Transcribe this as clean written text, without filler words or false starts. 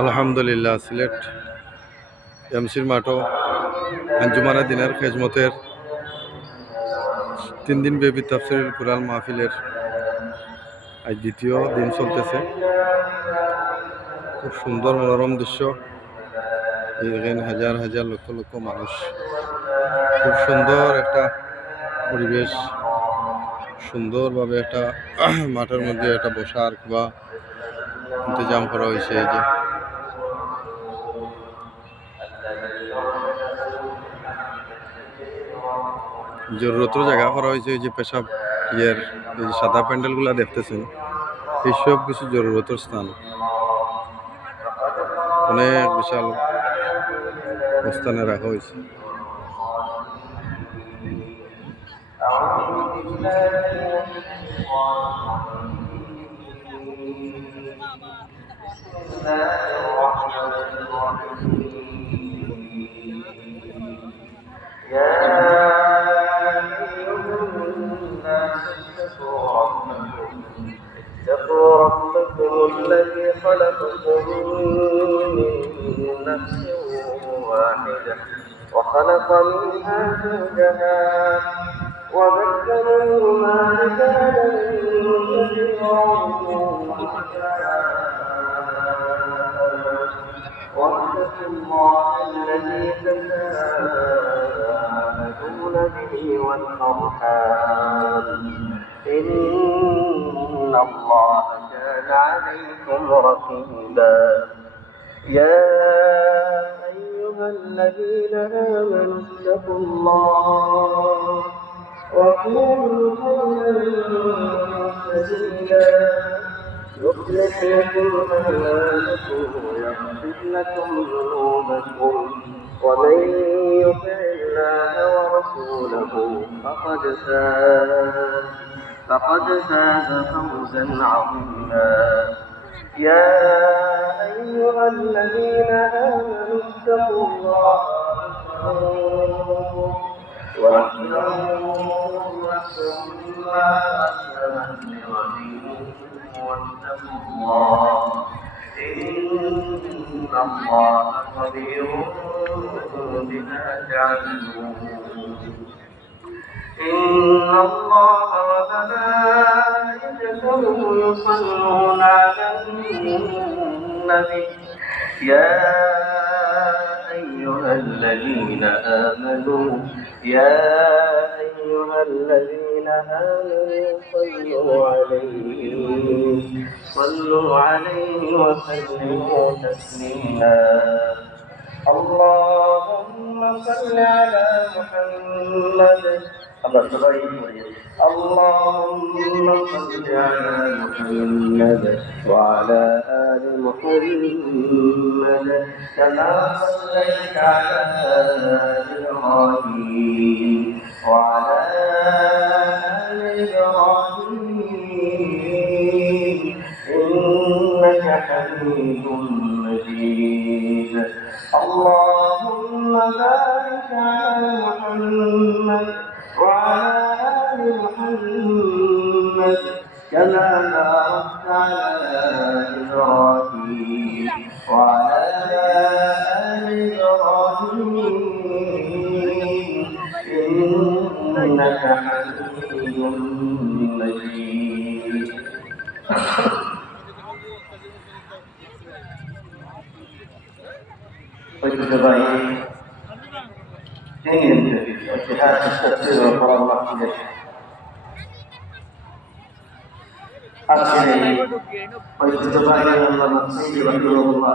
আলহামদুলিল্লাহ, সিলেট এমসির মাঠও আঞ্জুমানে দিনের খেজমতের 3 দিন ব্যাপী তাফসীরুল কুরআন মাহফিলের আজ দ্বিতীয় দিন চলতেছে। খুব সুন্দর মনোরম দৃশ্য। এখানে হাজার হাজার লক্ষ লক্ষ মানুষ, খুব সুন্দর একটা পরিবেশ, সুন্দরভাবে একটা মাঠের মধ্যে একটা বসার বা ইন্তজাম করা হয়েছে। এই যে জরুরত জায়গা করা হয়েছে, এই যে পেশাব এই যে সাদা প্যান্ডেলগুলা দেখতেছেন, এইসব কিছু জরুরতের স্থান। অনেক বিশাল স্থানে রাখা হয়েছে। اتقوا ربكم الذي خلقكم من نفس واحدة وخلق منها زوجها وبث منهما رجالا كثيرا ونساء واتقوا الله الذي تساءلون به والأرحام إن الله كان عليكم رقيبا يا أيها الذين آمنوا اتقوا الله وقولوا قولا سديدا يصلح لكم أعمالكم ويغفر لكم ذنوبكم ومن يطع الله ورسوله فقد فاز فوزا عظيما يا أيها الذين آمنوا اتقوا الله واتقوا الله إن الله خبير بما تعملون إن الله وملائكته يصلون على النبي يا أيها الذين آمنوا صلوا عليه وسلموا تسليما اللهم صل على محمد اللهم صل على محمد وعلى آل محمد كما صليت على إبراهيم وعلى آل إبراهيم إنك حميد مجيد اللهم بارك على محمد وعلى آل محمد كما باركت على إبراهيم وعلى آل إبراهيم إنك حميد مجيد ঐতিহ্যবাহী ঐতিহাসিক তাফসীর ও কোরআন মাহফিলের আজকের এই ঐতিহ্যবাহী আল্লামা সাইয়্যিদ রাহিমাহুল্লাহ